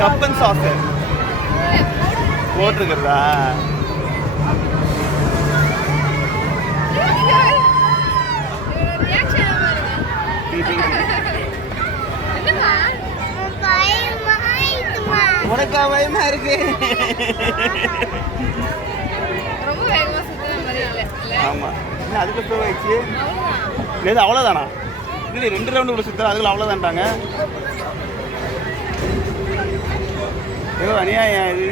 Cubbon sauce போட்டிருக்கிறதா? Thank you. உனக்கா பயமா இருக்கு. ரொம்ப வேகமா சுத்துற மாதிரி இல்ல. இல்ல. ஆமா. என்ன அதுக்கு போய் வச்சு இது அவ்வளோதானா இல்லை ரெண்டு ரவுண்டு கூட சுற்றுற அதுக்குள்ள அவ்வளோதான்ட்டாங்க ஐயோ அநியாயம் இது.